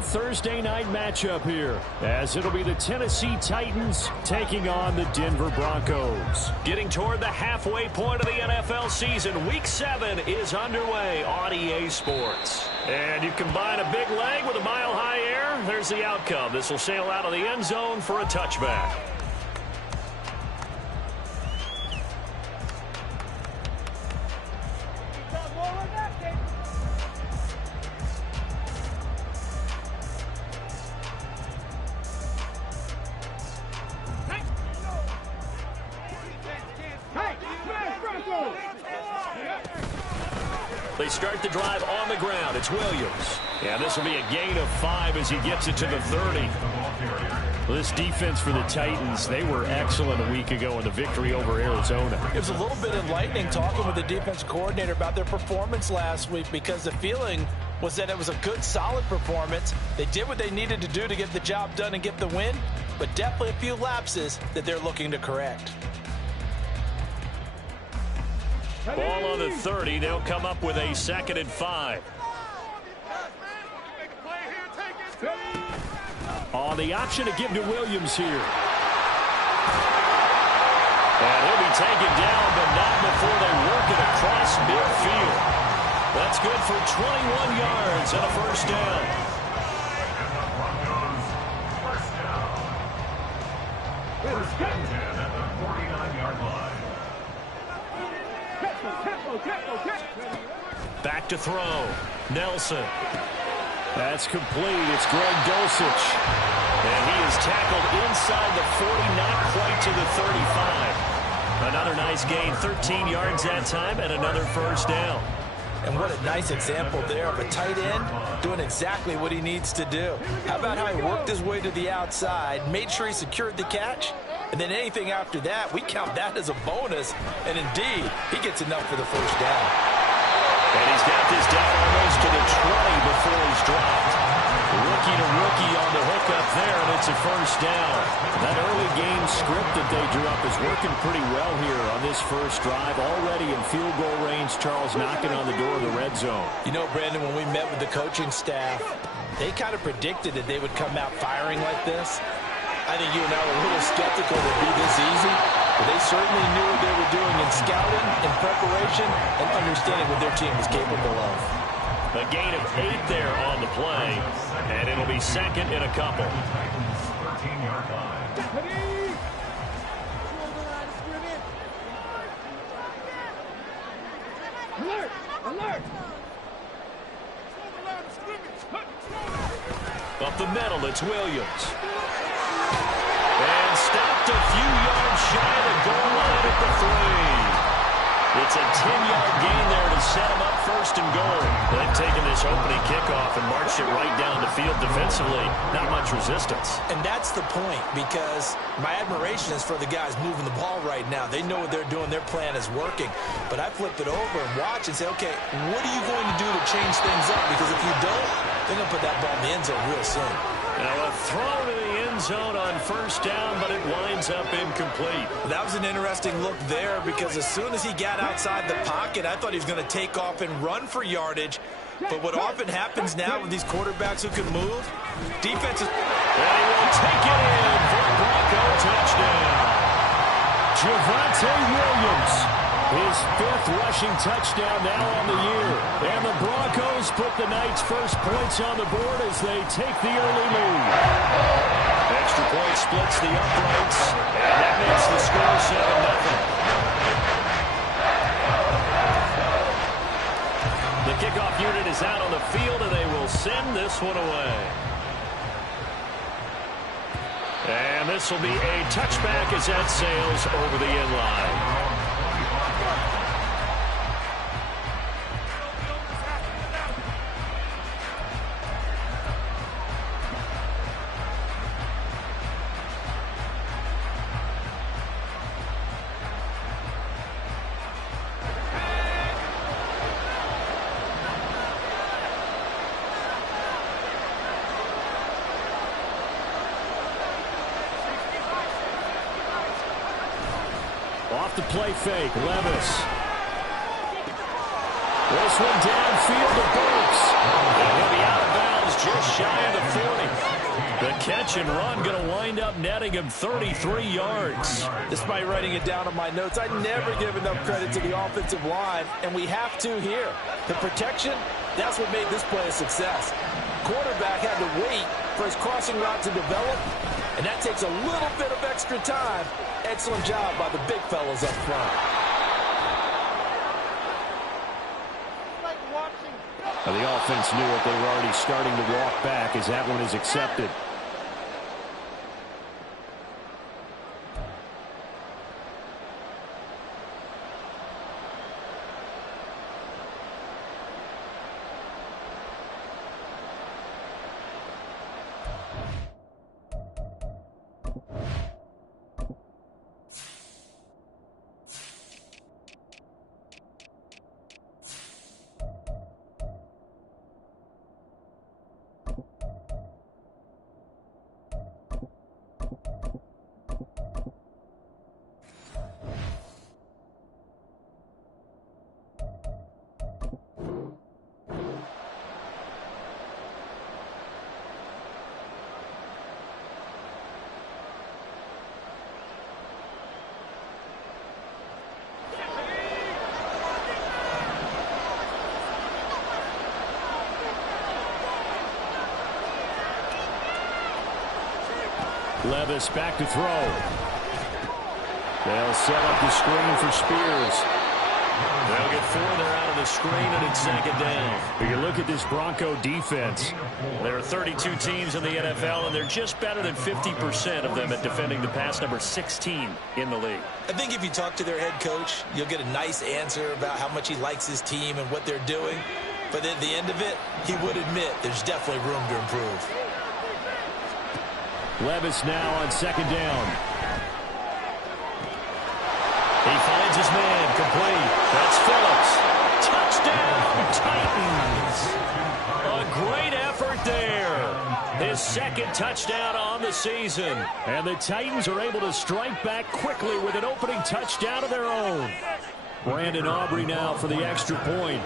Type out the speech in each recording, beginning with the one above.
great Thursday night matchup here, as it'll be the Tennessee Titans taking on the Denver Broncos. Getting toward the halfway point of the NFL season, Week 7 is underway on EA Sports. And you combine a big leg with a mile-high air, there's the outcome. This will sail out of the end zone for a touchback. They start the drive on the ground. It's Williams. And this will be a gain of 5 as he gets it to the 30. Well, this defense for the Titans, they were excellent a week ago in the victory over Arizona. It was a little bit enlightening talking with the defense coordinator about their performance last week, because the feeling was that it was a good, solid performance. They did what they needed to do to get the job done and get the win, but definitely a few lapses that they're looking to correct. Ball on the 30. They'll come up with a 2nd and 5. On the option to give to Williams here. And he'll be taken down, but not before they work it across midfield. That's good for 21 yards and a first down. Back to throw. Nelson. That's complete. It's Greg Dulcich. And he is tackled inside the 40, not quite to the 35. Another nice gain, 13 yards that time, and another first down. And what a nice example there of a tight end doing exactly what he needs to do. How about how he worked his way to the outside, made sure he secured the catch, and then anything after that, we count that as a bonus. And indeed, he gets enough for the first down. And he's got this down almost to the 20 before he's dropped. Rookie to rookie on the hook up there, and it's a first down. That early game script that they drew up is working pretty well here on this first drive. Already in field goal range, Charles knocking on the door of the red zone. You know, Brandon, when we met with the coaching staff, they kind of predicted that they would come out firing like this. I think you and I were a little skeptical that it'd be this easy, but they certainly knew what they were doing in scouting, in preparation, and understanding what their team was capable of. A gain of 8 there on the play, and it'll be 2nd and a couple. Alert! Alert! Up the middle, it's Williams. And stopped a few yards shy of the goal line at the 3. It's a 10-yard gain there to set them up 1st and goal. They've taken this opening kickoff and marched it right down the field defensively. Not much resistance. And that's the point, because my admiration is for the guys moving the ball right now. They know what they're doing. Their plan is working. But I flip it over and watch and say, okay, what are you going to do to change things up? Because if you don't, they're going to put that ball in the end zone real soon. Now a throw to the end zone on 1st down, but it winds up incomplete. That was an interesting look there, because as soon as he got outside the pocket, I thought he was going to take off and run for yardage. But what often happens now with these quarterbacks who can move, defenses... And he will take it in for a Bronco touchdown. Javonte Williams, his 5th rushing touchdown now on the year. And the Broncos put the Knights' first points on the board as they take the early lead. Extra point splits the uprights, and that makes the score 7-0. The kickoff unit is out on the field, and they will send this one away. And this will be a touchback as that sails over the end line. Off the play fake, Levis. This one downfield to Burks. And he'll be out of bounds just shy of the 40. The catch and run going to wind up netting him 33 yards. Despite writing it down on my notes, I never give enough credit to the offensive line, and we have to here. The protection, that's what made this play a success. Quarterback had to wait for his crossing route to develop, and that takes a little bit of extra time. Excellent job by the big fellas up front. The offense knew it. They were already starting to walk back as that one is accepted. Levis back to throw. They'll set up the screen for Spears. They'll get 4 there out of the screen, and it's second down. You look at this Bronco defense. There are 32 teams in the NFL, and they're just better than 50% of them at defending the pass, number 16 in the league. I think if you talk to their head coach, you'll get a nice answer about how much he likes his team and what they're doing. But at the end of it, he would admit there's definitely room to improve. Levis now on second down. He finds his man, complete. That's Phillips. Touchdown, Titans. A great effort there. His second touchdown on the season. And the Titans are able to strike back quickly with an opening touchdown of their own. Brandon Aubrey now for the extra point.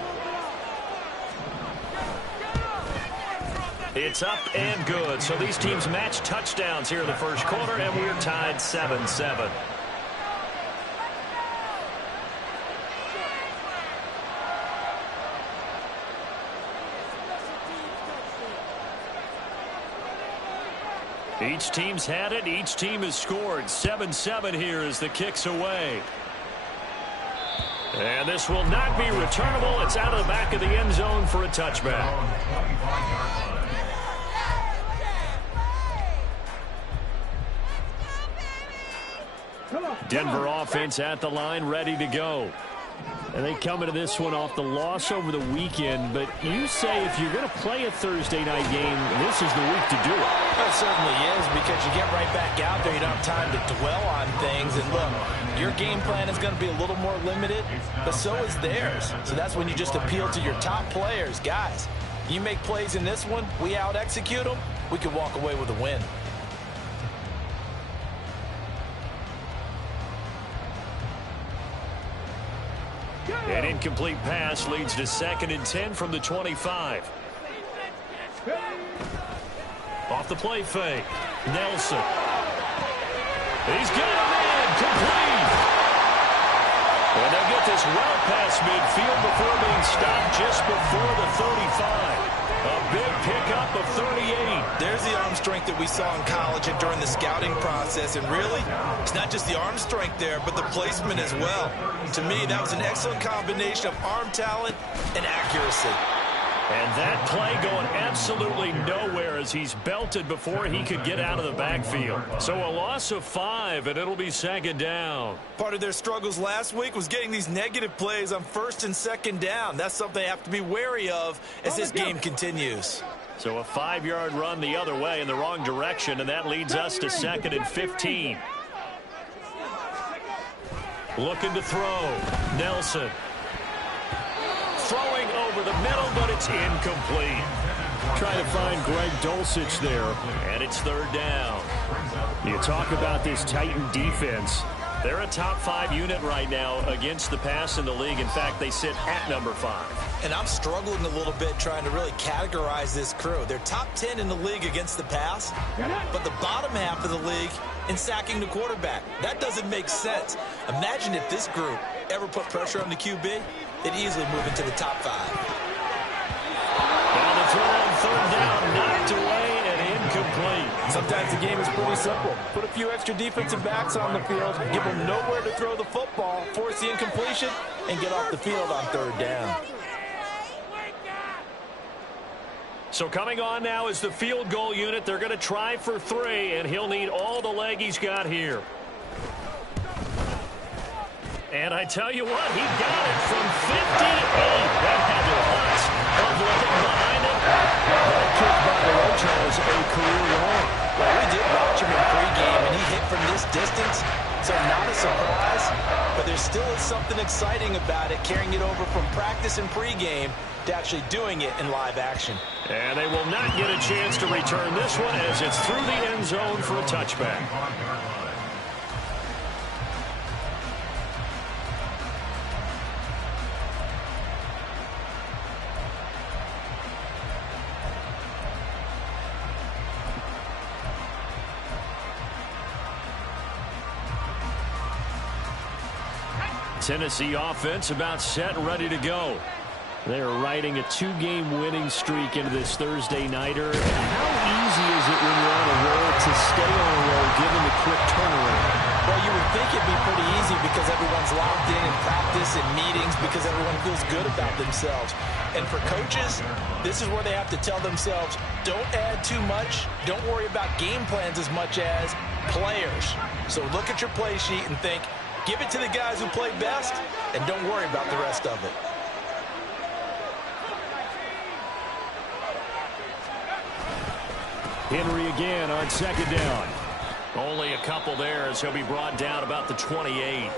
It's up and good. So these teams match touchdowns here in the first quarter, and we're tied 7-7. Each team's had it. Each team has scored. 7-7 here as the kick's away. And this will not be returnable. It's out of the back of the end zone for a touchback. Denver offense at the line, ready to go. And they come into this one off the loss over the weekend. But you say if you're going to play a Thursday night game, this is the week to do it. Well, it certainly is, because you get right back out there. You don't have time to dwell on things. And look, your game plan is going to be a little more limited, but so is theirs. So that's when you just appeal to your top players. Guys, you make plays in this one, we out-execute them, we can walk away with a win. An incomplete pass leads to 2nd and 10 from the 25. Off the play fake. Nelson. He's got a man. Complete. And they'll get this well past midfield before being stopped just before the 35. A big pickup of 38. There's the arm strength that we saw in college and during the scouting process. And really, it's not just the arm strength there, but the placement as well. To me, that was an excellent combination of arm talent and accuracy. And that play going absolutely nowhere as he's belted before he could get out of the backfield. So a loss of 5, and it'll be 2nd down. Part of their struggles last week was getting these negative plays on 1st and 2nd down. That's something they have to be wary of as this game continues. So a 5-yard run the other way in the wrong direction, and that leads us to 2nd and 15. Looking to throw. Nelson. Throwing over the middle, but it's incomplete. Trying to find Greg Dulcich there, and it's 3rd down. You talk about this Titan defense. They're a top 5 unit right now against the pass in the league. In fact, they sit at number 5. And I'm struggling a little bit trying to really categorize this crew. They're top 10 in the league against the pass, but the bottom half of the league in sacking the quarterback. That doesn't make sense. Imagine if this group ever put pressure on the QB, they'd easily move into the top 5. Now the throw on third down, knocked away and incomplete. Sometimes the game is pretty simple. Put a few extra defensive backs on the field, give them nowhere to throw the football, force the incompletion, and get off the field on third down. So coming on now is the field goal unit. They're going to try for 3, and he'll need all the leg he's got here. And I tell you what, he got it from 58. That had lots of leg behind it. That kick by the way, Charles, a career long. Well, we did watch him in pregame, and he hit from this distance, so not a surprise. But there still is something exciting about it, carrying it over from practice and pregame to actually doing it in live action. And they will not get a chance to return this one as it's through the end zone for a touchback. Tennessee offense about set and ready to go. They're riding a 2-game winning streak into this Thursday nighter. How easy is it when you're on a roll to stay on a roll given the quick turnaround? Well, you would think it'd be pretty easy because everyone's locked in practice and meetings because everyone feels good about themselves. And for coaches, this is where they have to tell themselves, don't add too much. Don't worry about game plans as much as players. So look at your play sheet and think, give it to the guys who play best, and don't worry about the rest of it. Henry again on second down. Only a couple there as he'll be brought down about the 28.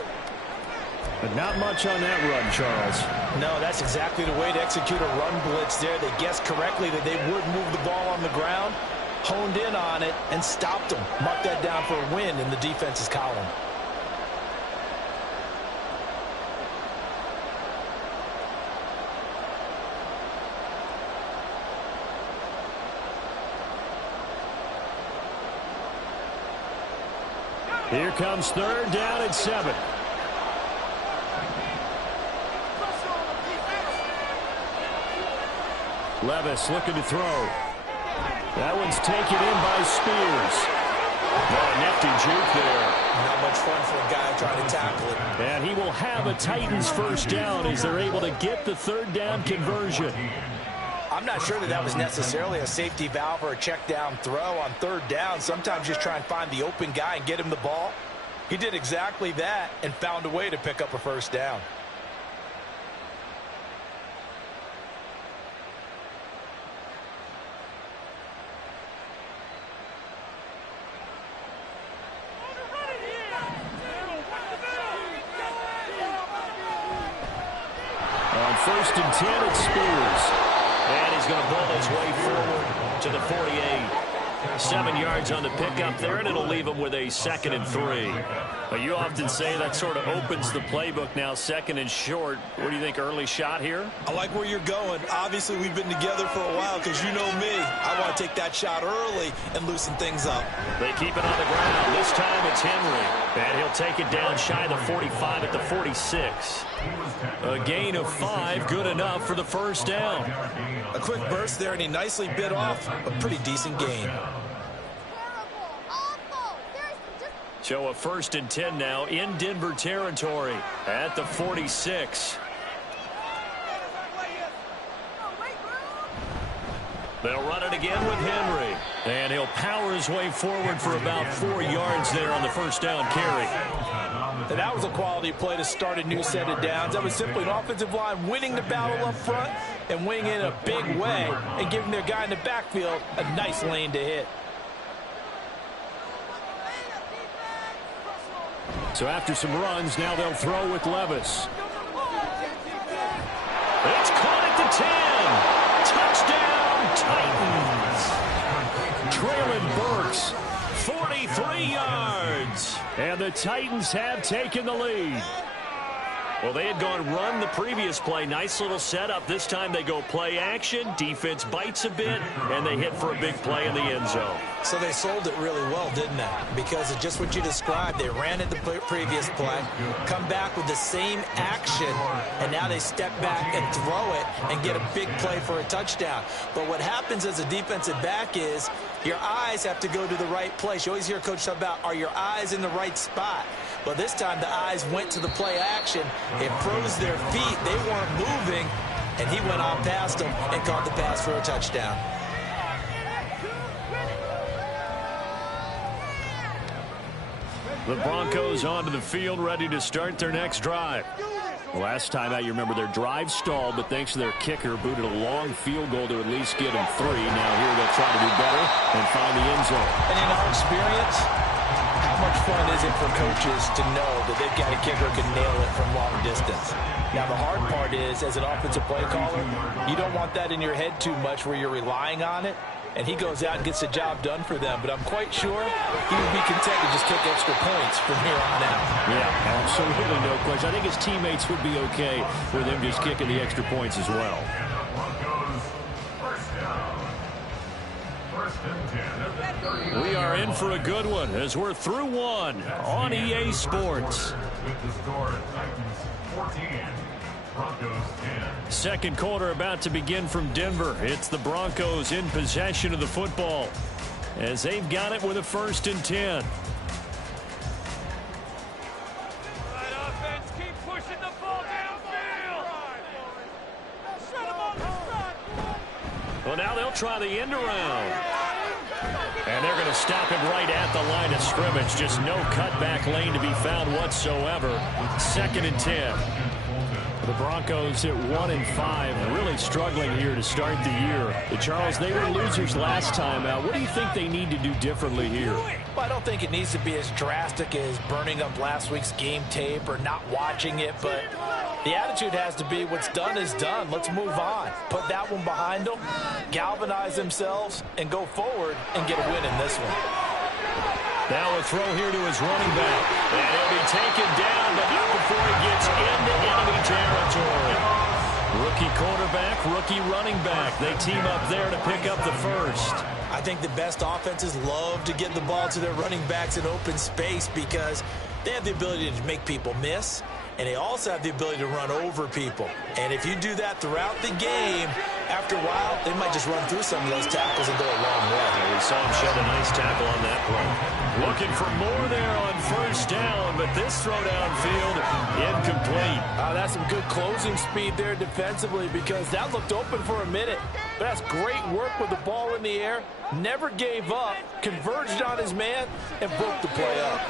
But not much on that run, Charles. No, that's exactly the way to execute a run blitz there. They guessed correctly that they would move the ball on the ground, honed in on it, and stopped them. Mark that down for a win in the defense's column. Here comes third down and 7. Levis looking to throw. That one's taken in by Spears. Oh, nifty juke there. Not much fun for a guy trying to tackle it. And he will have a Titans first down as they're able to get the third down conversion. I'm not sure that was necessarily a safety valve or a check down throw on third down. Sometimes just try and find the open guy and get him the ball. He did exactly that and found a way to pick up a first down. On 1st and 10, it's Spears. And he's going to pull his way forward to the 48. 7 yards on the pickup there, and it'll leave him with a 2nd and 3. But you often say that sort of opens the playbook now, 2nd and short. What do you think, early shot here? I like where you're going. Obviously, we've been together for a while because you know me. I want to take that shot early and loosen things up. They keep it on the ground. This time it's Henry. And he'll take it down shy of the 45 at the 46. A gain of 5, good enough for the first down. A quick burst there, and he nicely bit off a pretty decent gain. So a 1st and 10 now in Denver territory at the 46. They'll run it again with Henry. And he'll power his way forward for about 4 yards there on the first down carry. And that was a quality play to start a new set of downs. That was simply an offensive line winning the battle up front and winning in a big way and giving their guy in the backfield a nice lane to hit. So after some runs, now they'll throw with Levis. It's caught at the 10. Touchdown, Titans. Traylon Burks, 23 yards. And the Titans have taken the lead. Well, they had gone run the previous play. Nice little setup. This time they go play action. Defense bites a bit, and they hit for a big play in the end zone. So they sold it really well, didn't they? Because of just what you described. They ran it the previous play, come back with the same action, and now they step back and throw it and get a big play for a touchdown. But what happens as a defensive back is your eyes have to go to the right place. You always hear Coach talk about, are your eyes in the right spot? Well, this time the eyes went to the play action. It froze their feet. They weren't moving, and he went on past them and caught the pass for a touchdown. The Broncos onto the field, ready to start their next drive. Last time out, you remember their drive stalled, but thanks to their kicker, booted a long field goal to at least get them 3. Now here they'll try to do better and find the end zone. And in our experience, how much fun is it for coaches to know that they've got a kicker who can nail it from long distance? Now, the hard part is, as an offensive play caller, you don't want that in your head too much where you're relying on it, and he goes out and gets the job done for them. But I'm quite sure he would be content to just kick extra points from here on out. Yeah, absolutely no question. I think his teammates would be okay with him just kicking the extra points as well. We are in for a good one as we're through one on EA Sports. Second quarter about to begin from Denver. It's the Broncos in possession of the football as they've got it with a 1st and 10. Well, now they'll try the end around. And they're going to stop him right at the line of scrimmage. Just no cutback lane to be found whatsoever. 2nd and 10. The Broncos at 1-5, really struggling here to start the year. Charles, they were losers last time out. What do you think they need to do differently here? Well, I don't think it needs to be as drastic as burning up last week's game tape or not watching it, but the attitude has to be what's done is done. Let's move on. Put that one behind them, galvanize themselves, and go forward and get a win in this one. Now a throw here to his running back. And he'll be taken down, but not before he gets into enemy territory. Rookie quarterback, rookie running back. They team up there to pick up the first. I think the best offenses love to get the ball to their running backs in open space because they have the ability to make people miss, and they also have the ability to run over people. And if you do that throughout the game, after a while, they might just run through some of those tackles and go a long way. Yeah, we saw him shed a nice tackle on that play. Looking for more there on 1st down, but this throw downfield incomplete. That's some good closing speed there defensively because that looked open for a minute. But that's great work with the ball in the air. Never gave up, converged on his man, and broke the play up.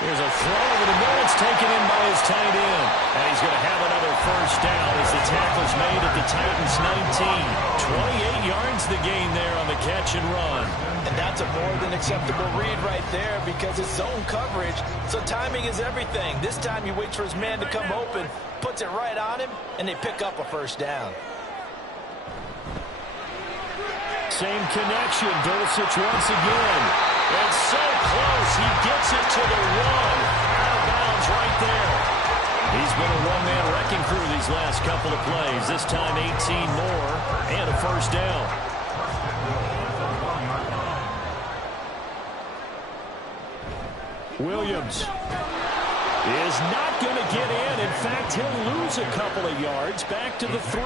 Here's a throw over the middle. It's taken in by his tight end. And he's going to have another 1st down as the tackle's made at the Titans' 19. 28 yards the gain there on the catch and run. And that's a more than acceptable read right there because it's zone coverage, so timing is everything. This time he waits for his man to come open, puts it right on him, and they pick up a 1st down. Same connection. Dulcich once again. And so close. He gets it to the 1. Out of bounds right there. He's been a one-man wrecking crew these last couple of plays. This time 18 more and a 1st down. Williams is not going to get in. In fact, he'll lose a couple of yards back to the 3.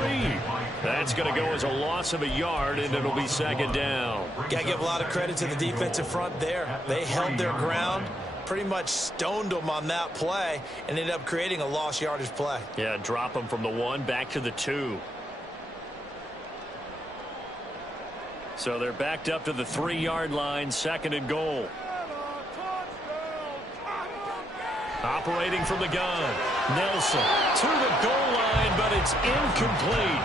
That's going to go as a loss of a yard, and it'll be 2nd down. Got to give a lot of credit to the defensive front there. They held their ground, pretty much stoned them on that play, and ended up creating a lost yardage play. Yeah, drop them from the 1 back to the 2. So they're backed up to the 3-yard line, 2nd and goal. Operating from the gun. Nelson to the goal line, but it's incomplete.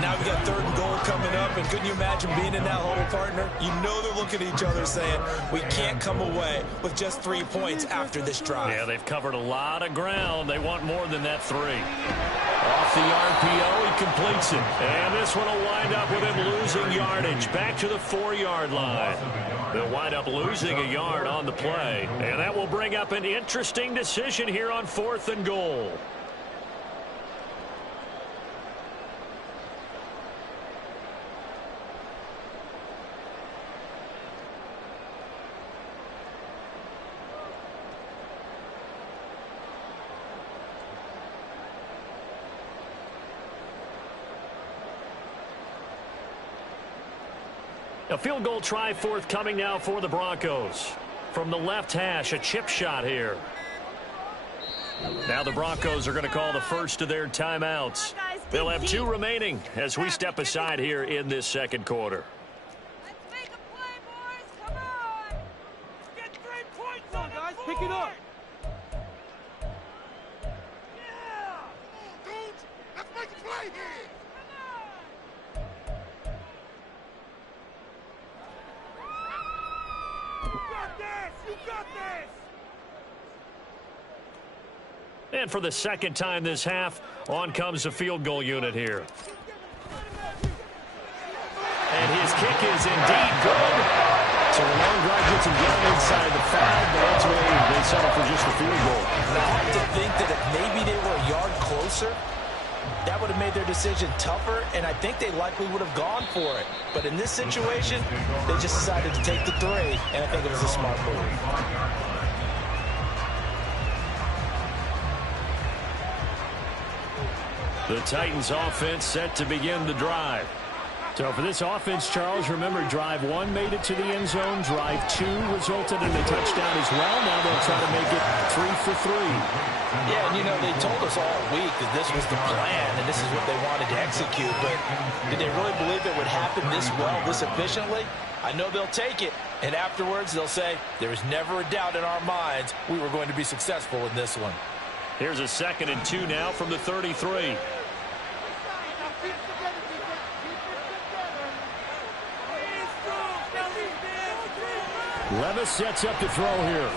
Now we got 3rd and goal coming up, and couldn't you imagine being in that hole, partner? You know they're looking at each other saying, we can't come away with just 3 points after this drive. Yeah, they've covered a lot of ground. They want more than that 3. Off the RPO, he completes it. And this one will wind up with him losing yardage. Back to the 4-yard line. They'll wind up losing a yard on the play. And that will bring up an interesting decision here on 4th and goal. A field goal try forthcoming now for the Broncos. From the left hash, a chip shot here. Now the Broncos are going to call the first of their timeouts. They'll have 2 remaining as we step aside here in this second quarter. Let's make a play, boys. Come on. Get 3 points on guys. Pick it up. Yeah. Come on, dudes. Let's make a play here. You got this! And for the second time this half, on comes the field goal unit here. And his kick is indeed good. So the long drive gets him down inside the 5, but ultimately they settle for just the field goal. I have to think that if maybe they were a yard closer, that would have made their decision tougher, and I think they likely would have gone for it. But in this situation, they just decided to take the 3, and I think it was a smart move. The Titans offense set to begin the drive. So for this offense, Charles, remember drive 1 made it to the end zone. Drive 2 resulted in a touchdown as well. Now they'll try to make it 3 for 3. Yeah, and you know, they told us all week that this was the plan and this is what they wanted to execute. But did they really believe it would happen this well, this efficiently? I know they'll take it. And afterwards, they'll say, there was never a doubt in our minds we were going to be successful in this one. Here's a 2nd and 2 now from the 33. Levis sets up to throw here.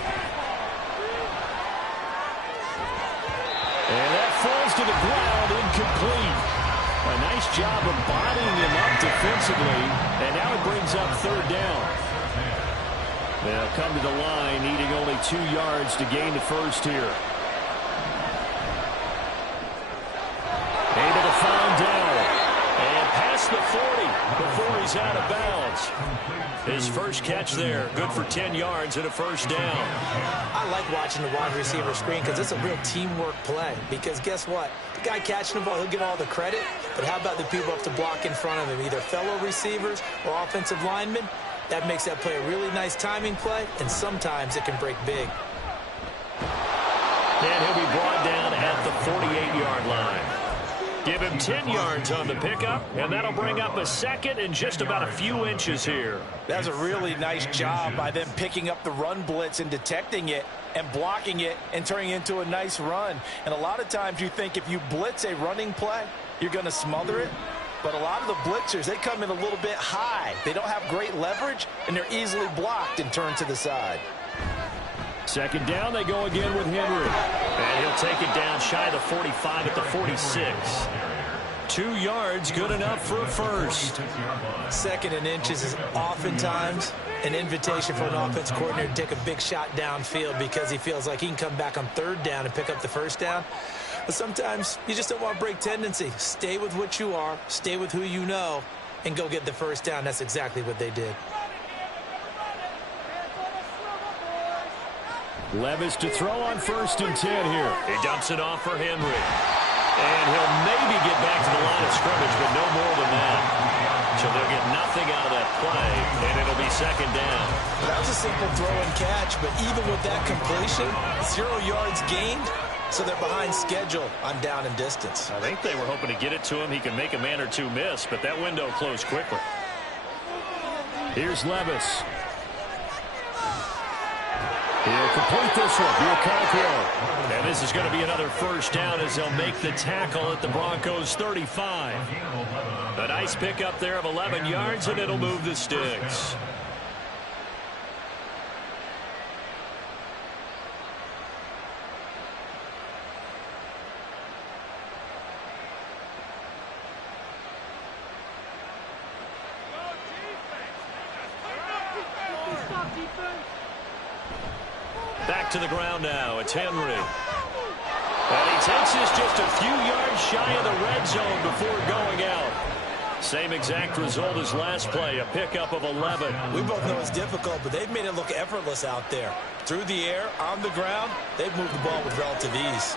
And that falls to the ground, incomplete. A nice job of bodying him up defensively. And now it brings up 3rd down. They'll come to the line, needing only 2 yards to gain the first here. Able to find down. And past the 40 before he's out of bounds. His first catch there, good for 10 yards and a first down. I like watching the wide receiver screen because it's a real teamwork play. Because guess what? The guy catching the ball, he'll get all the credit. But how about the people up to block in front of him, either fellow receivers or offensive linemen? That makes that play a really nice timing play, and sometimes it can break big. And he'll be brought down at the 48-yard line. Give him 10 yards on the pickup, and that'll bring up a 2nd and just about a few inches here. That's a really nice job by them picking up the run blitz and detecting it and blocking it and turning it into a nice run. And a lot of times you think if you blitz a running play, you're going to smother it. But a lot of the blitzers, they come in a little bit high. They don't have great leverage, and they're easily blocked and turned to the side. 2nd down, they go again with Henry. And he'll take it down shy of the 45 at the 46. 2 yards, good enough for a first. 2nd and inches is oftentimes an invitation for an offense coordinator to take a big shot downfield because he feels like he can come back on 3rd down and pick up the first down. But sometimes you just don't want to break tendency. Stay with what you are, stay with who you know, and go get the first down. That's exactly what they did. Levis to throw on 1st and 10 here. He dumps it off for Henry. And he'll maybe get back to the line of scrimmage, but no more than that. So they'll get nothing out of that play, and it'll be 2nd down. That was a simple throw and catch, but even with that completion, 0 yards gained, so they're behind schedule on down and distance. I think they were hoping to get it to him. He can make a man or 2 miss, but that window closed quickly. Here's Levis. He'll complete this one. He'll conquer. And this is going to be another first down as they'll make the tackle at the Broncos 35. A nice pickup there of 11 yards, and it'll move the sticks. Back to the ground now. It's Henry. And he takes this just a few yards shy of the red zone before going out. Same exact result as last play, a pickup of 11. We both know it's difficult, but they've made it look effortless out there. Through the air, on the ground, they've moved the ball with relative ease.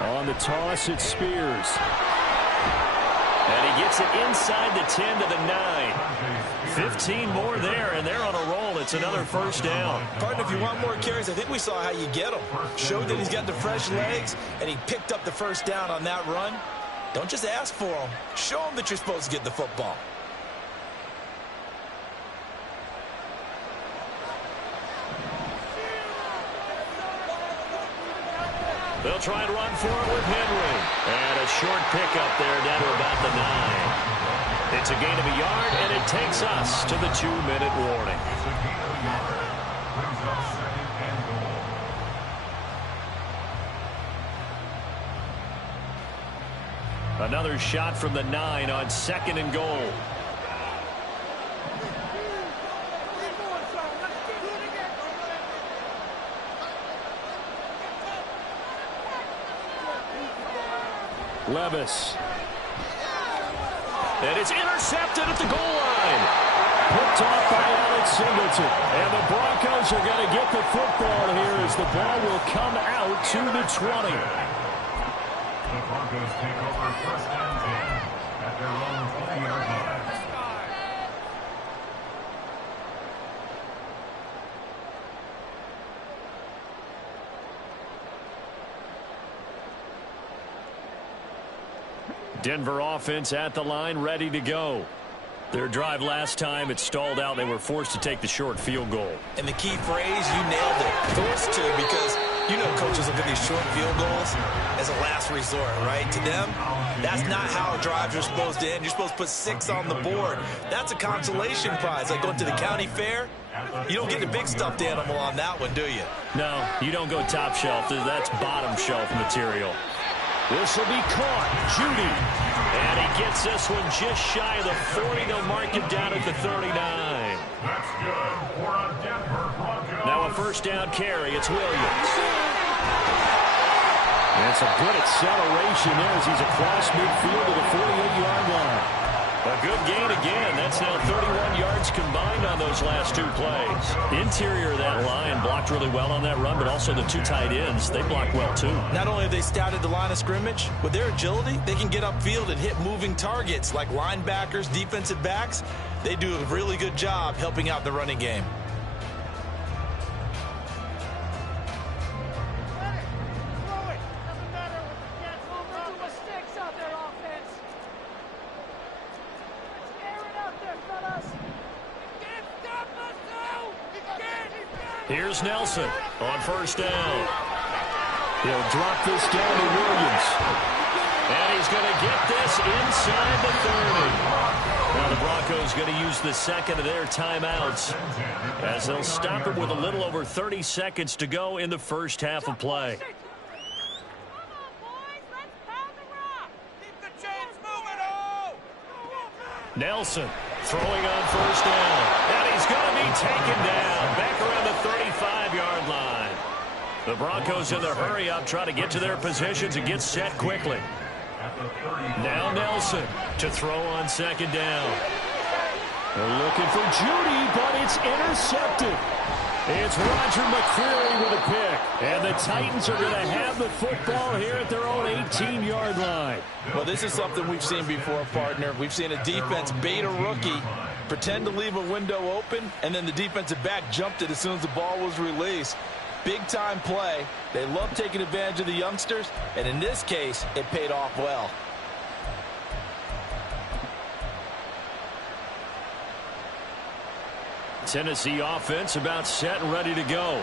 On the toss, it's Spears. And he gets it inside the 10 to the 9. 15 more there, and they're on a roll. It's another first down. Partner, if you want more carries, I think we saw how you get him. Showed that he's got the fresh legs, and he picked up the first down on that run. Don't just ask for him. Show him that you're supposed to get the football. They'll try and run for it with Henry. And a short pickup there down to about the 9. It's a gain of a yard, and it takes us to the 2-minute warning. Another shot from the 9 on 2nd and goal. Levis. And it's intercepted at the goal line. Picked off by Alex Singleton. And the Broncos are going to get the football here as the ball will come out to the 20. The Broncos take over 1st and 10 at their own 20-yard line. Denver offense at the line, ready to go. Their drive last time, it stalled out. They were forced to take the short field goal. And the key phrase, you nailed it. Forced to, because you know coaches look at these short field goals as a last resort, right? To them, that's not how drives are supposed to end. You're supposed to put 6 on the board. That's a consolation prize. Like going to the county fair, you don't get the big stuffed animal on that one, do you? No, you don't go top shelf. That's bottom shelf material. This will be caught. Judy. And he gets this one just shy of the 40. They'll mark it down at the 39. That's good for a Denver Broncos. Now a first down carry. It's Williams. And it's a good acceleration there as he's across midfield to the 48-yard line. A good gain again. That's now 31 yards combined on those last 2 plays. Interior of that line blocked really well on that run, but also the 2 tight ends, they blocked well too. Not only have they scouted the line of scrimmage, with their agility, they can get upfield and hit moving targets like linebackers, defensive backs. They do a really good job helping out the running game. Here's Nelson on first down. He'll drop this down to Williams. And he's going to get this inside the 30. Now the Broncos going to use the second of their timeouts as they'll stop it with a little over 30 seconds to go in the first half of play. Nelson throwing on first down. And he's going to be taken down back around the 35-yard line. The Broncos in the hurry-up try to get to their positions and get set quickly. Now Nelson to throw on second down. They're looking for Judy, but it's intercepted. It's Roger McCreary with a pick. And the Titans are going to have the football here at their own 18-yard line. Well, this is something we've seen before, partner. We've seen a defense bait a rookie, pretend to leave a window open, and then the defensive back jumped it as soon as the ball was released. Big-time play. They love taking advantage of the youngsters, and in this case, it paid off well. Tennessee offense about set and ready to go.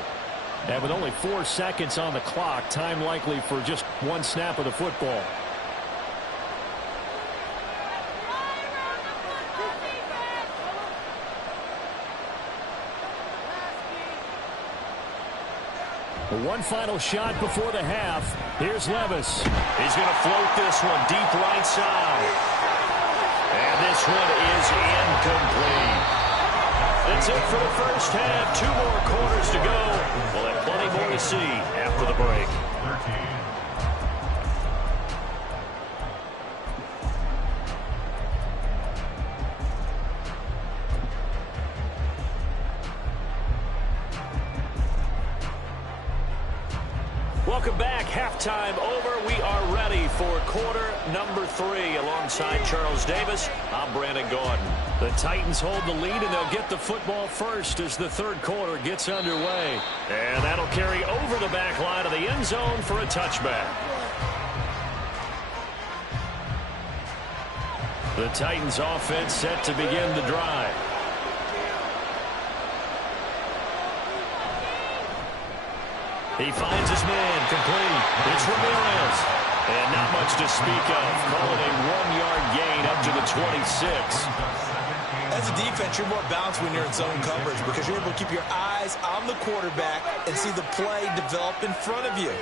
And with only 4 seconds on the clock, time likely for just 1 snap of the football. One final shot before the half. Here's Levis. He's going to float this one deep right side. And this one is incomplete. That's it for the first half. 2 more quarters to go. We'll have plenty more to see after the break. 13. Welcome back. Halftime over. We are ready for quarter number 3. Alongside Charles Davis, I'm Brandon Gordon. The Titans hold the lead, and they'll get the football first as the third quarter gets underway. And that'll carry over the back line of the end zone for a touchback. The Titans offense set to begin the drive. He finds his man, complete. It's Ramirez. And not much to speak of. Call it a 1-yard gain up to the 26. As a defense, you're more balanced when you're in zone coverage because you're able to keep your eyes on the quarterback and see the play develop in front of you.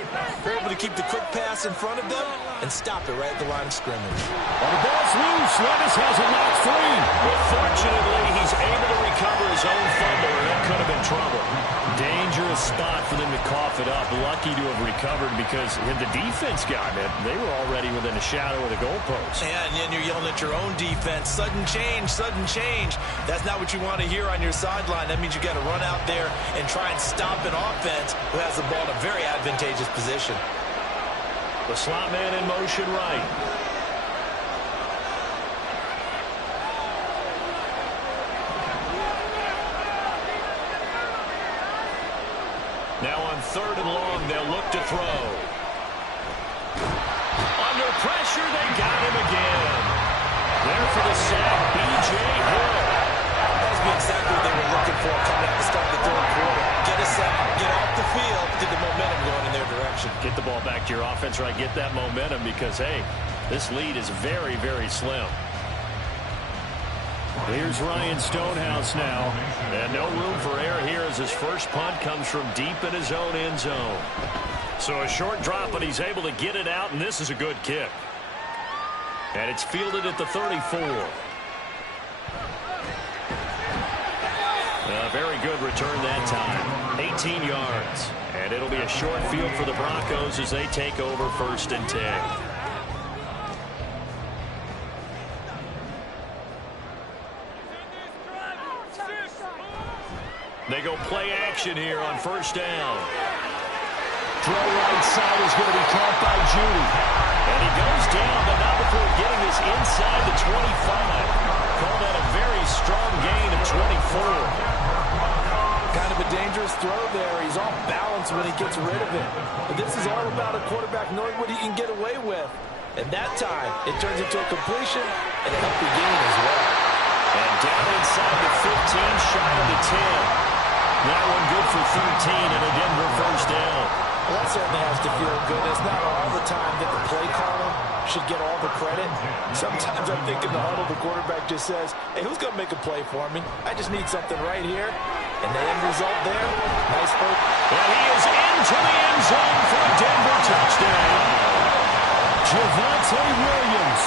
You're able to keep the quick pass in front of them and stop it right at the line of scrimmage. Well, the ball's loose. Levis has it knocked free. But fortunately, he's able to recover his own fumble, and that could have been trouble. Dangerous spot for them to cough it up. Lucky to have recovered because the defense got it. They were already within a shadow of the goalpost. Yeah, and then you're yelling at your own defense. Sudden change, sudden change. That's not what you want to hear on your sideline. That means you got to run out there and try and stop an offense who has the ball in a very advantageous position. The slot man in motion right. Now on 3rd and long, they'll look to throw. Under pressure, they got him again. There for the sack, B.J. Hill. That's exactly what they were looking for coming out to start the third quarter. Get a sack, get off the field, get the momentum going in their direction. Get the ball back to your offense, right? Get that momentum because, hey, this lead is very, very slim. Here's Ryan Stonehouse now. And no room for error here as his first punt comes from deep in his own end zone. So a short drop, but he's able to get it out, and this is a good kick. And it's fielded at the 34. A very good return that time. 18 yards. And it'll be a short field for the Broncos as they take over 1st and 10. They go play action here on 1st down. Throw right side is going to be caught by Judy. And he goes down, but not before getting this inside the 25. Call that a very strong gain of 24. Kind of a dangerous throw there. He's off balance when he gets rid of it. But this is all about a quarterback knowing what he can get away with. And that time, it turns into a completion and a healthy gain as well. And down inside the 15, shy of the 10. That one good for 13 and a Denver 1st down. Well, that certainly has to feel good. It's not all the time that the play caller should get all the credit. Sometimes I think in the huddle, the quarterback just says, hey, who's going to make a play for me? I just need something right here. And the end result there, nice play. And he is into the end zone for a Denver touchdown. Javonte Williams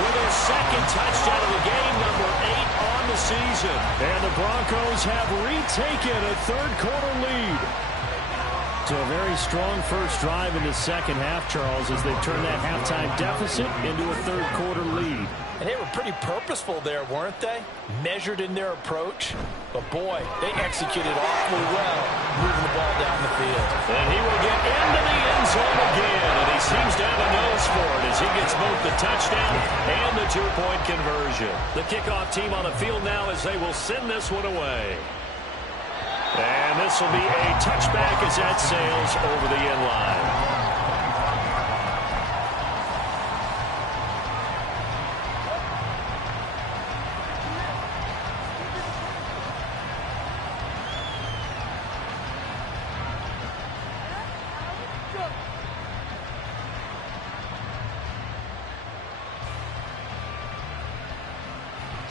with his 2nd touchdown of the game, number 8 on the season. And the Broncos have retaken a 3rd quarter lead. So a very strong first drive in the second half, Charles, as they've turned that halftime deficit into a 3rd quarter lead. And they were pretty purposeful there, weren't they? Measured in their approach. But, boy, they executed awfully well moving the ball down the field. And he will get into the end zone again, and he seems to have a nose for it as he gets both the touchdown and the 2-point conversion. The kickoff team on the field now as they will send this one away. And this will be a touchback as that sails over the end line.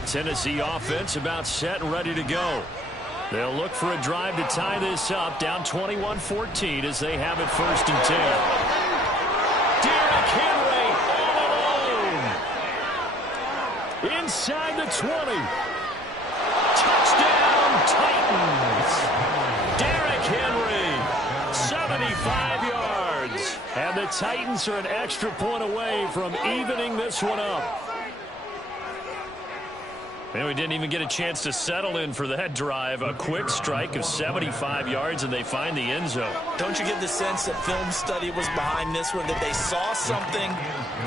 Tennessee offense about set and ready to go. They'll look for a drive to tie this up, down 21-14 as they have it 1st and 10. Derrick Henry all alone. Inside the 20. Touchdown, Titans. Derrick Henry, 75 yards. And the Titans are an extra point away from evening this one up. And we didn't even get a chance to settle in for that drive. A quick strike of 75 yards, and they find the end zone. Don't you get the sense that film study was behind this one, that they saw something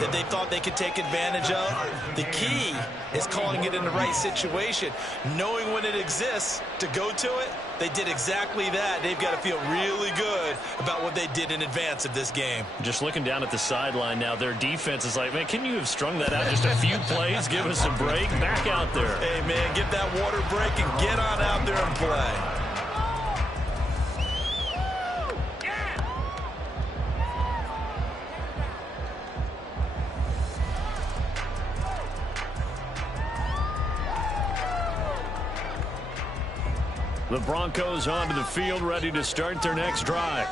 that they thought they could take advantage of? The key is calling it in the right situation, knowing when it exists to go to it. They did exactly that. They've got to feel really good about what they did in advance of this game. Just looking down at the sideline now, their defense is like, man, can you have strung that out just a few plays? Give us a break. Back out there. Hey, man, get that water break and get on out there and play. The Broncos onto the field, ready to start their next drive.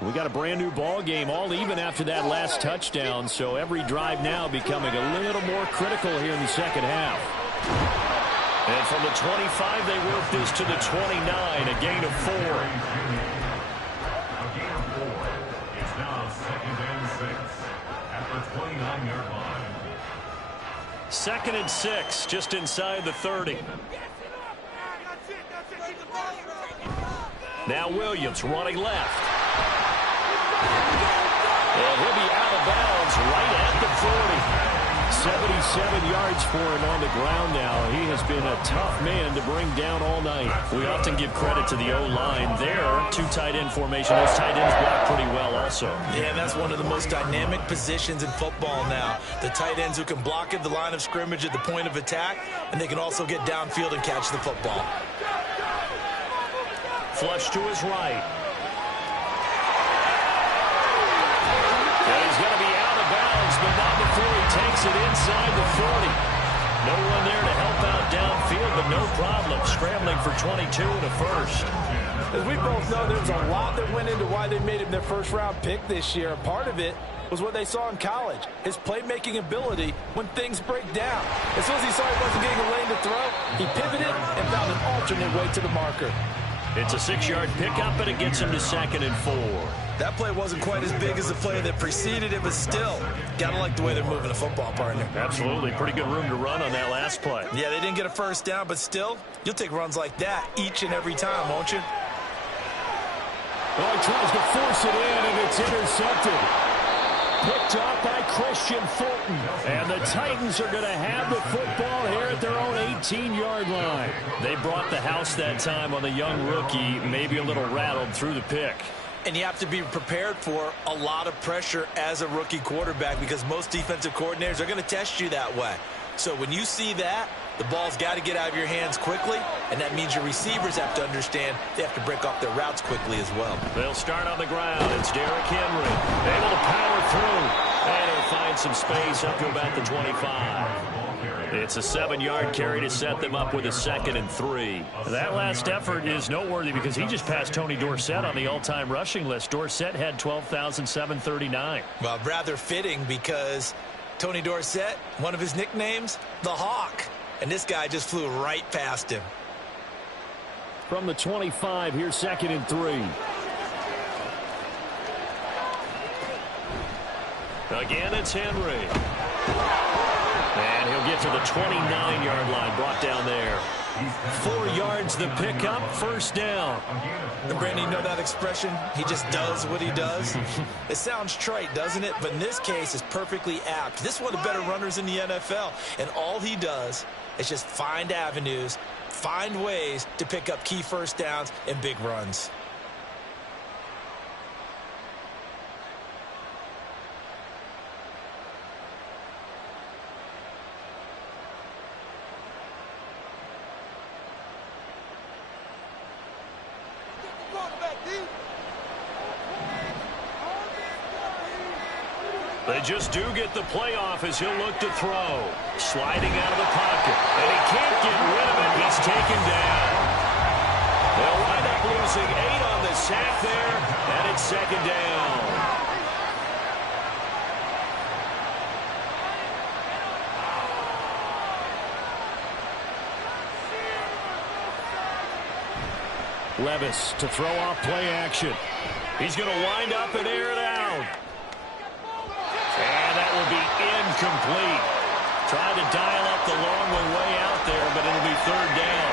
We got a brand new ball game, all even after that last touchdown, so every drive now becoming a little more critical here in the second half. And from the 25, they work this to the 29, a gain of 4. A gain of 4. It's now 2nd and 6 at the 29-yard line. 2nd and 6, just inside the 30. Now Williams running left. And he'll be out of bounds right at the 40. 77 yards for him on the ground now. He has been a tough man to bring down all night. We often give credit to the O-line there. 2 tight end formation. Those tight ends block pretty well also. Yeah, that's one of the most dynamic positions in football now. The tight ends who can block at the line of scrimmage at the point of attack, and they can also get downfield and catch the football. Flush to his right. And he's going to be out of bounds, but not before he takes it inside the 40. No one there to help out downfield, but no problem. Scrambling for 22 and a first. As we both know, there was a lot that went into why they made him their first-round pick this year. And part of it was what they saw in college, his playmaking ability when things break down. As soon as he saw he wasn't getting a lane to throw, he pivoted and found an alternate way to the marker. It's a 6-yard pickup, and it gets him to 2nd and 4. That play wasn't quite as big as the play that preceded it, but still, gotta like the way they're moving the football, partner. Absolutely. Pretty good room to run on that last play. Yeah, they didn't get a first down, but still, you'll take runs like that each and every time, won't you? Well, he tries to force it in, and it's intercepted. Picked up by Christian Fulton. And the Titans are going to have the football here at their own 18-yard line. They brought the house that time on the young rookie, maybe a little rattled through the pick. And you have to be prepared for a lot of pressure as a rookie quarterback because most defensive coordinators are going to test you that way. So when you see that, the ball's got to get out of your hands quickly, and that means your receivers have to understand they have to break off their routes quickly as well. They'll start on the ground. It's Derrick Henry able to power through, and he'll find some space up to about the 25. It's a 7-yard carry to set them up with a 2nd and 3. That last effort is noteworthy because he just passed Tony Dorsett on the all-time rushing list. Dorsett had 12,739. Well, rather fitting because Tony Dorsett, one of his nicknames, the Hawk. And this guy just flew right past him. From the 25, here's 2nd and 3. Again, it's Henry. And he'll get to the 29-yard line, brought down there. 4 yards the pickup, first down. And Brandon, you know that expression? He just does what he does. It sounds trite, doesn't it? But in this case, it's perfectly apt. This is one of the better runners in the NFL. And all he does is just find avenues, find ways to pick up key first downs and big runs. They just do get the playoff as he'll look to throw. Sliding out of the pocket. And he can't get rid of it. He's taken down. They'll wind up losing 8 on the sack there, and it's second down. Levis to throw off play action. He's going to wind up and air it out. And that will be incomplete. Tried to dial up the long one way out there, but it'll be third down.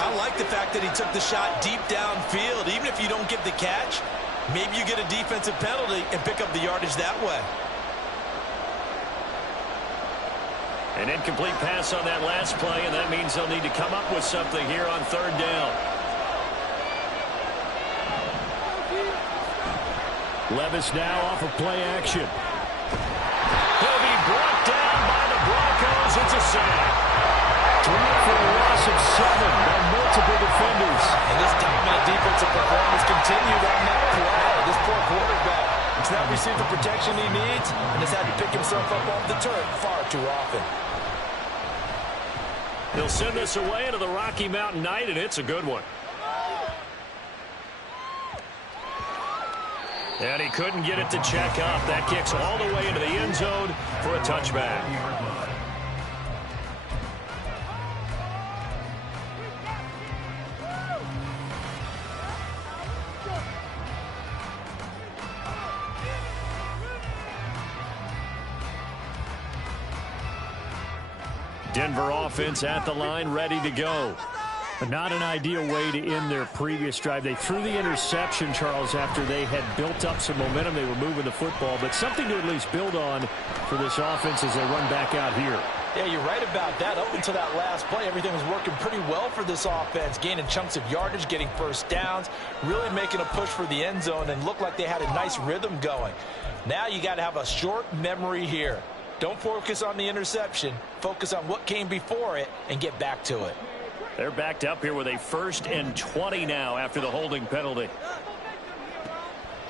I like the fact that he took the shot deep downfield. Even if you don't get the catch, maybe you get a defensive penalty and pick up the yardage that way. An incomplete pass on that last play, and that means they'll need to come up with something here on third down. Levis now off of play action. He'll be brought down by the Broncos. It's a sack. Drop for a loss of 7 by multiple defenders. And this dominant defensive performance continued on that play. This poor quarterback has not received the protection he needs and has had to pick himself up off the turf far too often. He'll send this away into the Rocky Mountain night, and it's a good one. And he couldn't get it to check up. That kicks all the way into the end zone for a touchback. Denver offense at the line, ready to go. But not an ideal way to end their previous drive. They threw the interception, Charles, after they had built up some momentum. They were moving the football, but something to at least build on for this offense as they run back out here. Yeah, you're right about that. Up until that last play, everything was working pretty well for this offense, gaining chunks of yardage, getting first downs, really making a push for the end zone, and looked like they had a nice rhythm going. Now you got to have a short memory here. Don't focus on the interception. Focus on what came before it and get back to it. They're backed up here with a 1st and 20 now after the holding penalty.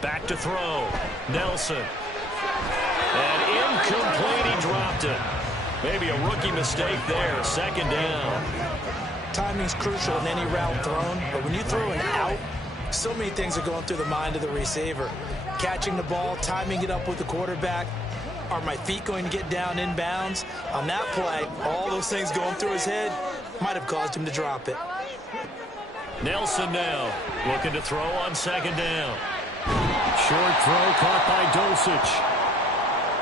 Back to throw. Nelson. And incomplete. He dropped it. Maybe a rookie mistake there. Second down. Timing's crucial in any route thrown, but when you throw an out, so many things are going through the mind of the receiver. Catching the ball, timing it up with the quarterback. Are my feet going to get down inbounds? On that play, all those things going through his head might have caused him to drop it. Nelson now looking to throw on second down. Short throw caught by Dulcich.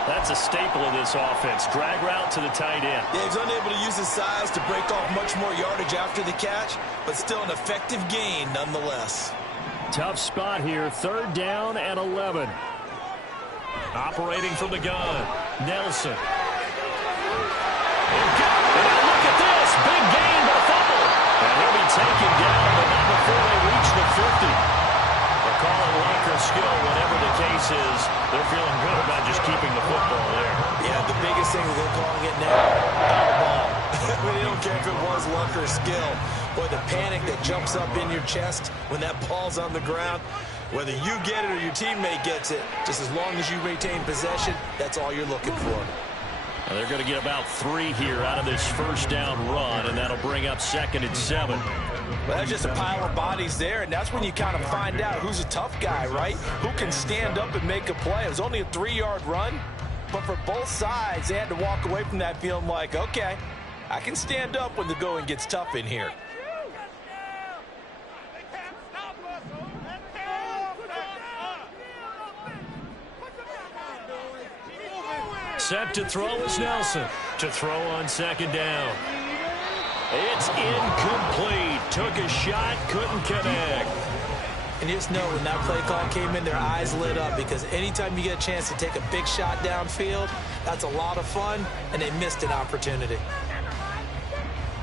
That's a staple of this offense. Drag route to the tight end. Yeah, he's unable to use his size to break off much more yardage after the catch, but still an effective gain nonetheless. Tough spot here. Third down and 11. Operating from the gun. Nelson. And look at this. Big gain, but a fumble. And he'll be taken down, but not before they reach the 50. They'll call it luck or skill, whatever the case is. They're feeling good about just keeping the football there. Yeah, the biggest thing they're calling it now, foul ball. They don't care if it was luck or skill. Boy, the panic that jumps up in your chest when that ball's on the ground, whether you get it or your teammate gets it, just as long as you retain possession, that's all you're looking for. Well, they're going to get about 3 here out of this first down run, and that'll bring up 2nd and 7. Well, that's just a pile of bodies there, and that's when you kind of find out who's a tough guy, right? Who can stand up and make a play. It was only a 3-yard run, but for both sides, they had to walk away from that feeling like, okay, I can stand up when the going gets tough in here. Set to throw is Nelson. To throw on second down. It's incomplete. Took a shot, couldn't connect. And you just know when that play call came in, their eyes lit up, because anytime you get a chance to take a big shot downfield, that's a lot of fun, and they missed an opportunity.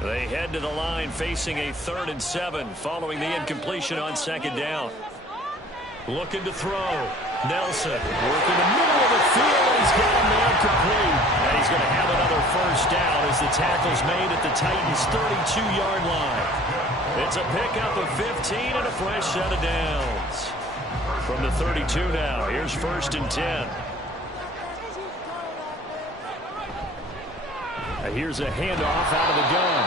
They head to the line facing a 3rd and 7 following the incompletion on second down. Looking to throw. Nelson working the middle of the field. He's got a man complete. And he's going to have another first down as the tackle's made at the Titans' 32-yard line. It's a pickup of 15 and a fresh set of downs. From the 32 now, here's 1st and 10. Here's a handoff out of the gun.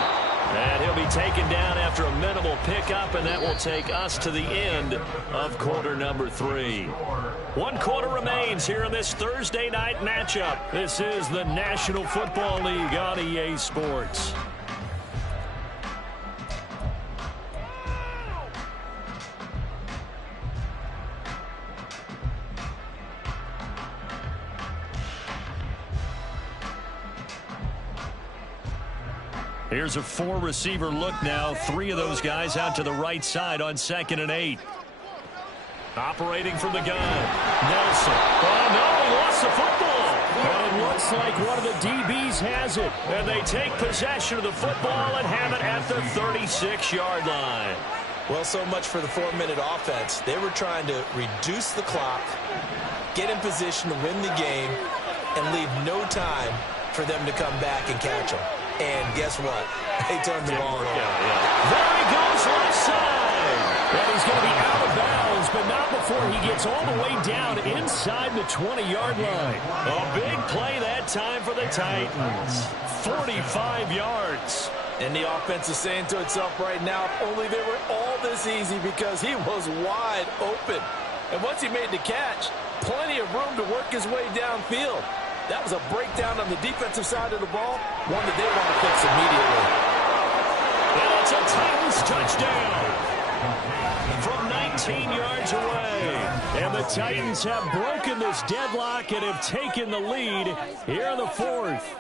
And he'll be taken down after a minimal pickup, and that will take us to the end of quarter number 3. 1 quarter remains here in this Thursday night matchup. This is the National Football League on EA Sports. Here's a 4-receiver look now. 3 of those guys out to the right side on 2nd and 8. Operating from the gun. Nelson. Oh, no, he lost the football. And it looks like one of the DBs has it. And they take possession of the football and have it at the 36-yard line. Well, so much for the 4-minute offense. They were trying to reduce the clock, get in position to win the game, and leave no time for them to come back and catch them. And guess what? They turned the ball over. There he goes left side. And he's going to be out of bounds, but not before he gets all the way down inside the 20-yard line. A big play that time for the Titans. 45 yards. And the offense is saying to itself right now, if only they were all this easy, because he was wide open. And once he made the catch, plenty of room to work his way downfield. That was a breakdown on the defensive side of the ball, one that they want to fix immediately. And it's a Titans touchdown from 19 yards away. And the Titans have broken this deadlock and have taken the lead here in the 4th.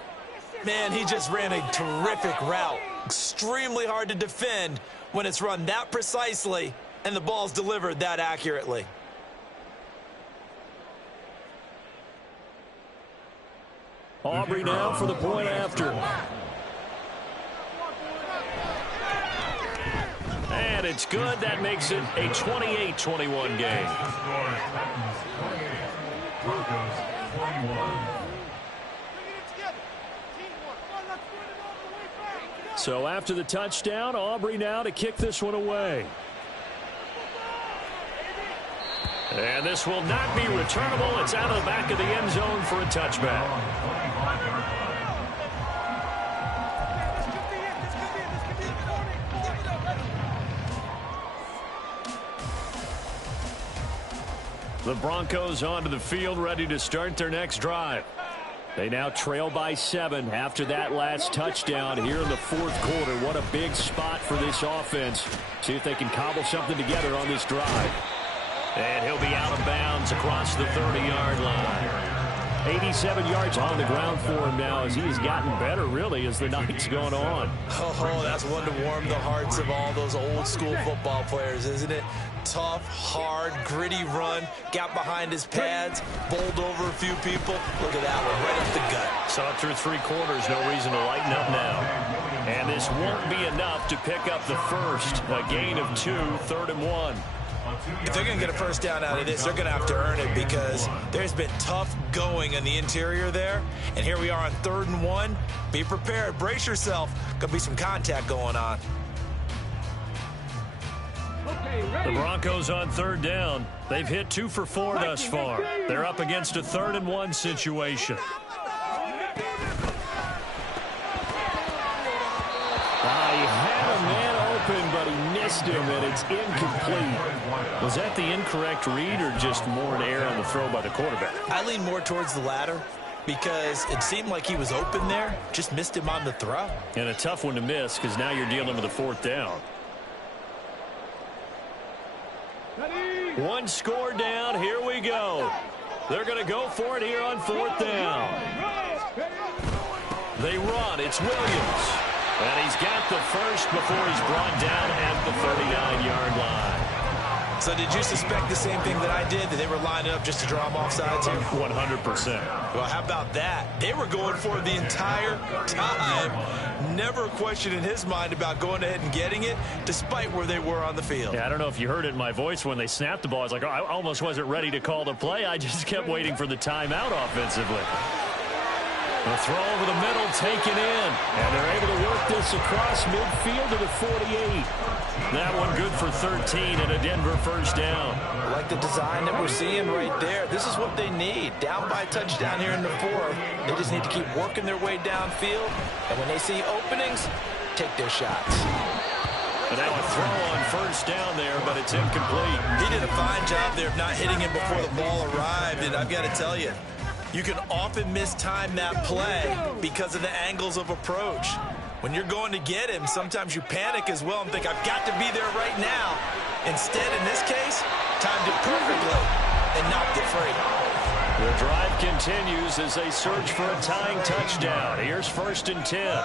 Man, he just ran a terrific route. Extremely hard to defend when it's run that precisely and the ball's delivered that accurately. Aubrey now for the point after. And it's good. That makes it a 28-21 game. So after the touchdown, Aubrey now to kick this one away. And this will not be returnable. It's out of the back of the end zone for a touchback. The Broncos onto the field, ready to start their next drive. They now trail by 7 after that last touchdown here in the 4th quarter. What a big spot for this offense. See if they can cobble something together on this drive. And he'll be out of bounds across the 30-yard line. 87 yards on the ground for him now as he has gotten better, really, as the night's gone on. Oh, that's one to warm the hearts of all those old-school football players, isn't it? Tough, hard, gritty run, got behind his pads, bowled over a few people. Look at that one, right up the gut. Saw it through 3 quarters, no reason to lighten up now. And this won't be enough to pick up the first. A gain of 2, 3rd and 1. If they're going to get a first down out of this, they're going to have to earn it because there's been tough going in the interior there. And here we are on 3rd and 1. Be prepared. Brace yourself. Going to be some contact going on. The Broncos on 3rd down. They've hit 2 for 4 thus far. They're up against a 3rd and 1 situation. He had a man open, but he missed him, and it's incomplete. Was that the incorrect read or just more an error on the throw by the quarterback? I lean more towards the latter because it seemed like he was open there, just missed him on the throw. And a tough one to miss because now you're dealing with a 4th down. 1 score down. Here we go. They're going to go for it here on 4th down. They run. It's Williams. And he's got the first before he's brought down at the 39-yard line. So did you suspect the same thing that I did, that they were lining up just to draw him off sides here? 100%. Well, how about that? They were going for it the entire time. Never a question in his mind about going ahead and getting it, despite where they were on the field. Yeah, I don't know if you heard it in my voice when they snapped the ball. I was like, oh, I almost wasn't ready to call the play. I just kept waiting for the timeout offensively. The throw over the middle taken in. And they're able to work this across midfield to the 48. That one good for 13 and a Denver first down. I like the design that we're seeing right there. This is what they need. Down by a touchdown here in the 4th. They just need to keep working their way downfield. And when they see openings, take their shots. And now a throw on first down there, but it's incomplete. He did a fine job there of not hitting him before the ball arrived, and I've got to tell you, you can often mistime that play because of the angles of approach. When you're going to get him, sometimes you panic as well and think, I've got to be there right now. Instead, in this case, timed it perfectly and knocked it free. The drive continues as they search for a tying touchdown. Here's 1st and 10.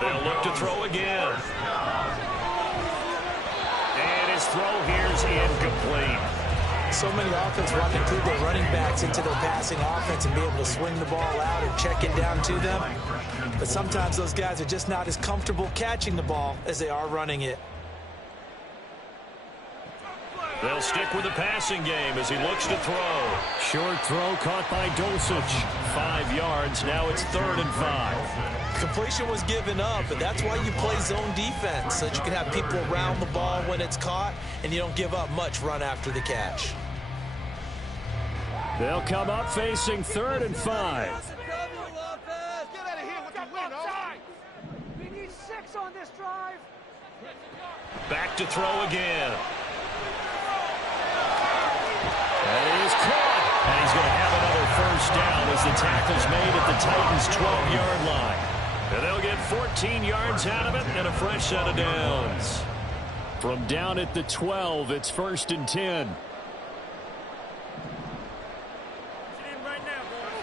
They'll look to throw again. And his throw here's incomplete. So many offenses want to include their running backs into their passing offense and be able to swing the ball out or check it down to them. But sometimes those guys are just not as comfortable catching the ball as they are running it. They'll stick with the passing game as he looks to throw. Short throw caught by Dulcich. 5 yards. Now it's 3rd and 5. Completion was given up, but that's why you play zone defense, so that you can have people around the ball when it's caught, and you don't give up much run after the catch. They'll come up facing 3rd and 5. Get out of here with the win, we need 6 on this drive. Back to throw again. And he is caught. And he's going to have another first down as the tackle's made at the Titans' 12-yard line. And they'll get 14 yards out of it and a fresh set of downs. From down at the 12, it's 1st and 10.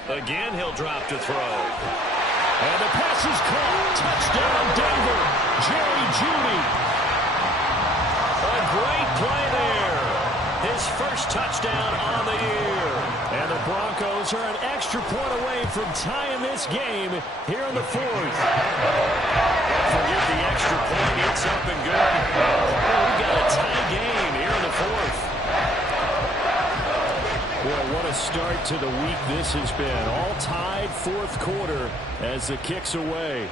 Again, he'll drop to throw. And the pass is caught. Touchdown, Denver. Jerry Jeudy. A great play there. His first touchdown on the year. And the Broncos are an extra point away from tying this game here in the 4th. Forget the extra point. It's up and good. We've got a tie game here in the 4th. Boy, what a start to the week this has been. All tied 4th quarter as the kick's away.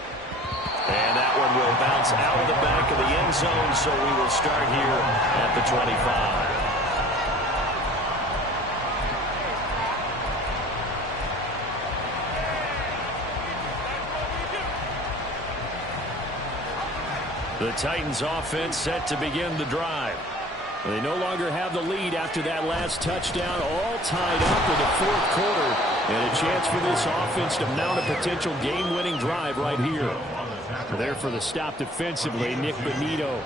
And that one will bounce out of the back of the end zone, so we will start here at the 25. The Titans offense set to begin the drive. They no longer have the lead after that last touchdown, all tied up in the 4th quarter. And a chance for this offense to mount a potential game-winning drive right here. There for the stop defensively, Nick Bonito.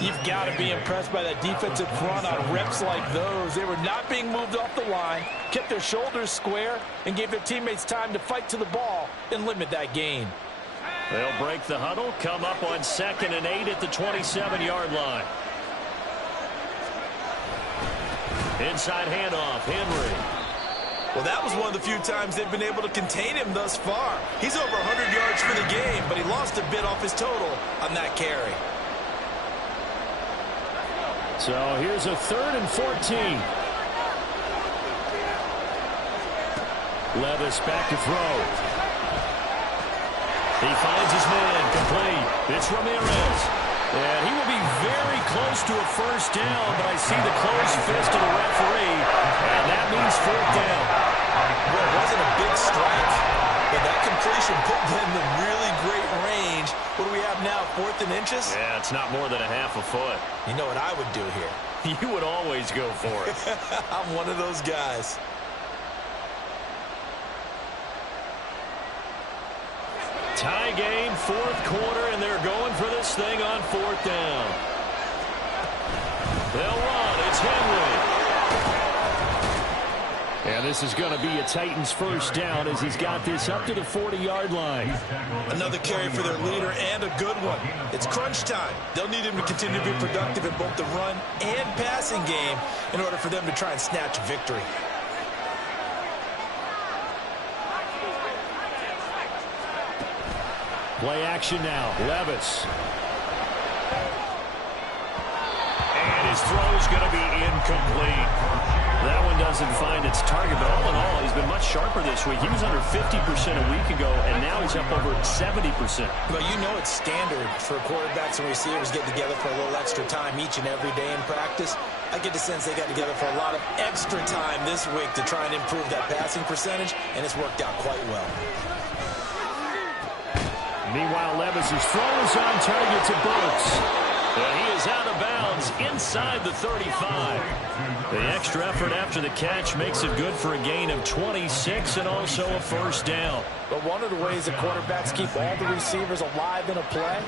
You've got to be impressed by that defensive front on reps like those. They were not being moved off the line, kept their shoulders square, and gave their teammates time to fight to the ball and limit that gain. They'll break the huddle, come up on 2nd and 8 at the 27-yard line. Inside handoff, Henry. Well, that was one of the few times they've been able to contain him thus far. He's over 100 yards for the game, but he lost a bit off his total on that carry. So here's a 3rd and 14. Levis back to throw. He finds his man, complete. It's Ramirez. And he will be very close to a first down, but I see the closed fist of the referee, and that means 4th down. Well, it wasn't a big strike, but that completion put them in really great range. What do we have now, 4th and inches? Yeah, it's not more than a half a foot. You know what I would do here? You would always go for it. I'm one of those guys. Tie game, 4th quarter, and they're going for this thing on 4th down. They'll run. It's Henry. And this is going to be a Titans first down as he's got this up to the 40-yard line. Another carry for their leader and a good one. It's crunch time. They'll need him to continue to be productive in both the run and passing game in order for them to try and snatch victory. Play action now. Levis. And his throw is going to be incomplete. That one doesn't find its target, but all in all, he's been much sharper this week. He was under 50% a week ago, and now he's up over 70%. Well, you know it's standard for quarterbacks and receivers getting together for a little extra time each and every day in practice. I get the sense they got together for a lot of extra time this week to try and improve that passing percentage, and it's worked out quite well. Meanwhile, Levis' throw is on target to Burks. And he is out of bounds inside the 35. The extra effort after the catch makes it good for a gain of 26 and also a first down. But one of the ways that quarterbacks keep all the receivers alive in a play,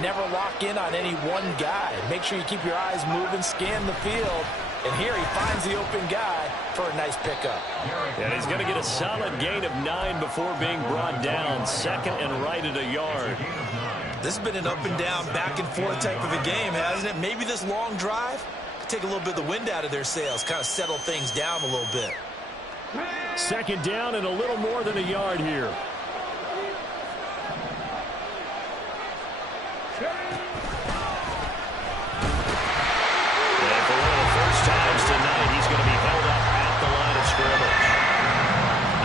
never lock in on any one guy. Make sure you keep your eyes moving, scan the field. And here he finds the open guy for a nice pickup. And he's going to get a solid gain of 9 before being brought down. Second and right at a yard. This has been an up and down, back and forth type of a game, hasn't it? Maybe this long drive could take a little bit of the wind out of their sails, kind of settle things down a little bit. Second down and a little more than a yard here. And for one of the first times tonight, he's going to be held up at the line of scrimmage.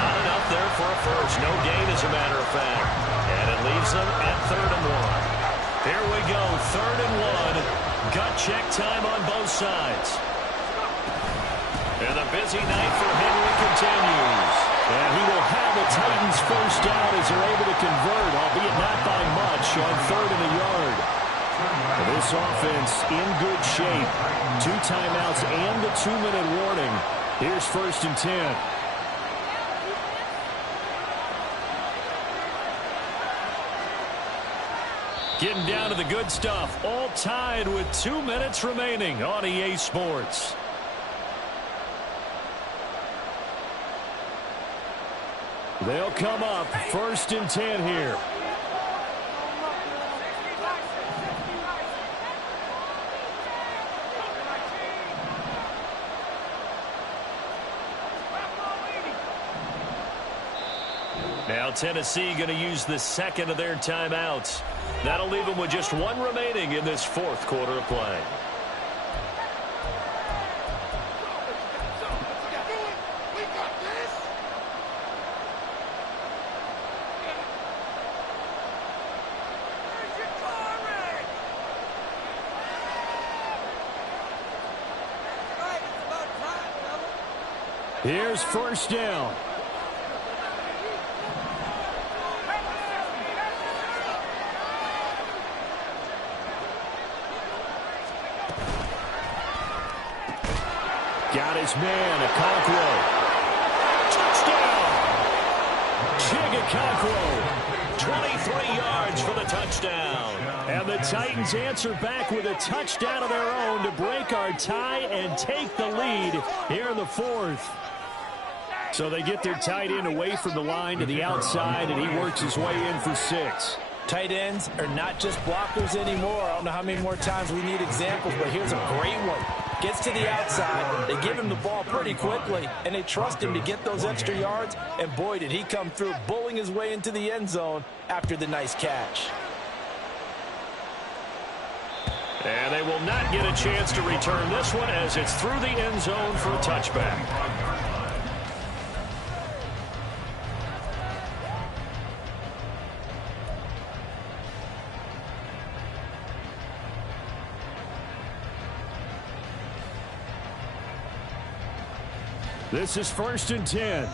Not enough there for a first. No gain, as a matter of fact. And it leaves them at 3rd and 1. Here we go, 3rd and 1. Gut check time on both sides. And the busy night for Henry continues. And he will have the Titans first down as they're able to convert, albeit not by much, on 3rd and a yard. And this offense in good shape. 2 timeouts and the 2-minute warning. Here's 1st and 10. Getting down to the good stuff. All tied with 2 minutes remaining on EA Sports. They'll come up 1st and 10 here. Now Tennessee going to use the second of their timeouts. That'll leave them with just 1 remaining in this 4th quarter of play. Here's 1st down. Got his man, Okonkwo. Touchdown! Chig Okonkwo, 23 yards for the touchdown. And the Titans answer back with a touchdown of their own to break our tie and take the lead here in the 4th. So they get their tight end away from the line to the outside, and he works his way in for 6. Tight ends are not just blockers anymore. I don't know how many more times we need examples, but here's a great one. Gets to the outside, they give him the ball pretty quickly, and they trust him to get those extra yards, and boy, did he come through, bullying his way into the end zone after the nice catch. And they will not get a chance to return this one as it's through the end zone for a touchback. This is 1st and 10.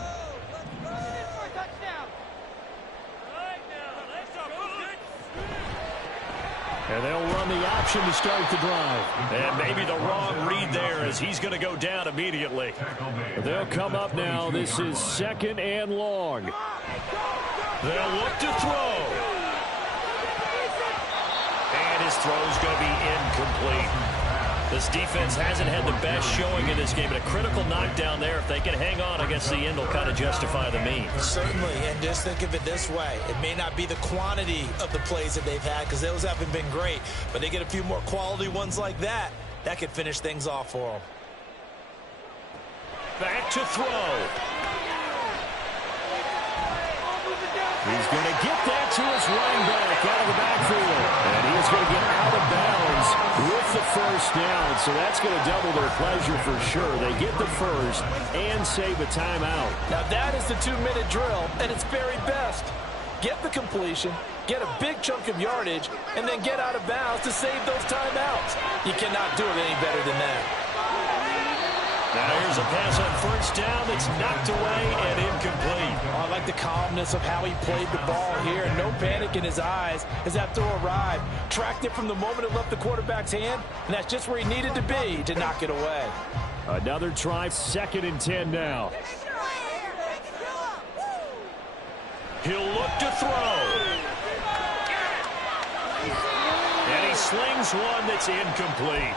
And they'll run the option to start the drive. And maybe the wrong read there as he's going to go down immediately. They'll come up now. This is 2nd and long. They'll look to throw. And his throw's going to be incomplete. This defense hasn't had the best showing in this game, but a critical knockdown there. If they can hang on, I guess the end will kind of justify the means. Certainly, and just think of it this way. It may not be the quantity of the plays that they've had because those haven't been great, but they get a few more quality ones like that. That could finish things off for them. Back to throw. He's going to get that to his running back out of the backfield. And he is going to get out of bounds with the first down. So that's going to double their pleasure for sure. They get the first and save a timeout. Now that is the 2-minute drill at its very best. Get the completion, get a big chunk of yardage, and then get out of bounds to save those timeouts. You cannot do it any better than that. Now here's a pass on first down that's knocked away and incomplete. Oh, I like the calmness of how he played the ball here. No panic in his eyes as that throw arrived. Tracked it from the moment it left the quarterback's hand, and that's just where he needed to be to knock it away. Another try, 2nd and 10 now. He'll look to throw. And he slings one that's incomplete.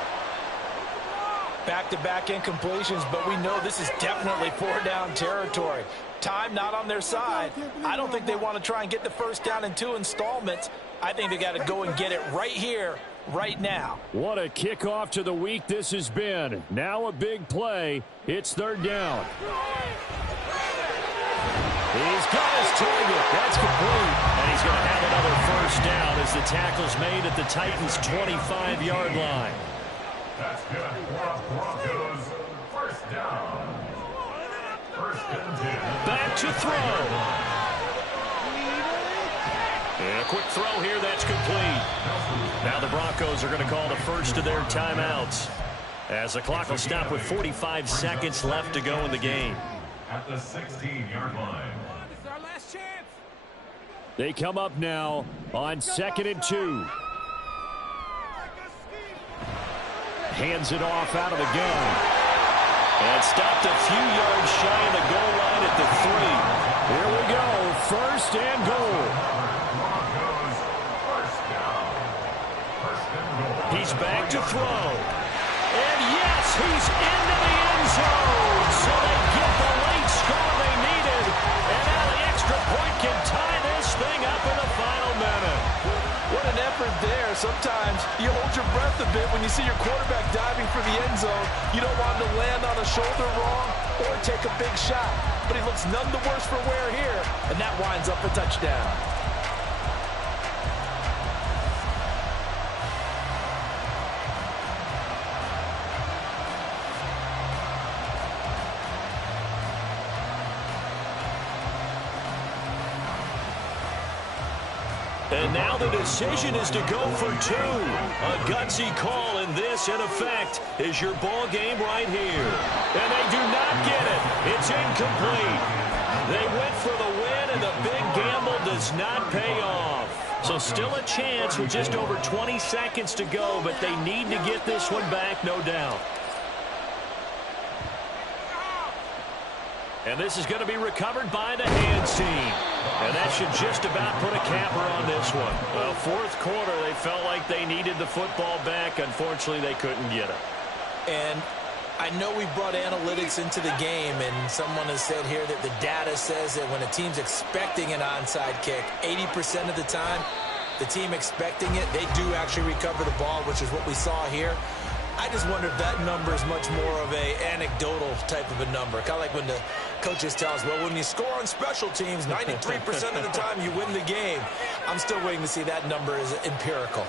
Back-to-back incompletions, but we know this is definitely 4-down territory. Time not on their side. I don't think they want to try and get the first down in 2 installments. I think they got to go and get it right here, right now. What a kickoff to the week this has been. Now a big play. It's 3rd down. He's got his target. That's complete. And he's going to have another first down as the tackle's made at the Titans' 25-yard line. That's good for Broncos. First down. 1st and 10. Back to throw. And a quick throw here. That's complete. Now the Broncos are going to call the first of their timeouts as the clock will stop with 45 seconds left to go in the game. At the 16-yard line. This is our last chance. They come up now on 2nd and 2. Hands it off out of the gun. And stopped a few yards shy of the goal line at the 3. Here we go. 1st and goal. Broncos. First down. 1st and goal. He's back to throw. And yes, he's into the end zone. So they get the late score they needed. And now the extra point can tie this thing up in the final minute. What an effort there. Sometimes you hold your breath a bit when you see your quarterback diving for the end zone. You don't want him to land on a shoulder wrong or take a big shot. But he looks none the worse for wear here, and that winds up a touchdown. And now the decision is to go for 2. A gutsy call, and this, in effect, is your ball game right here. And they do not get it. It's incomplete. They went for the win, and the big gamble does not pay off. So still a chance with just over 20 seconds to go, but they need to get this one back, no doubt. And this is going to be recovered by the hands team. And that should just about put a capper on this one. Well, 4th quarter, they felt like they needed the football back. Unfortunately, they couldn't get it. And I know we brought analytics into the game, and someone has said here that the data says that when a team's expecting an onside kick, 80% of the time, the team expecting it, they do actually recover the ball, which is what we saw here. I just wonder if that number is much more of a anecdotal type of a number. Kind of like when the coaches tell us, well, when you score on special teams, 93% of the time you win the game. I'm still waiting to see that number is empirical.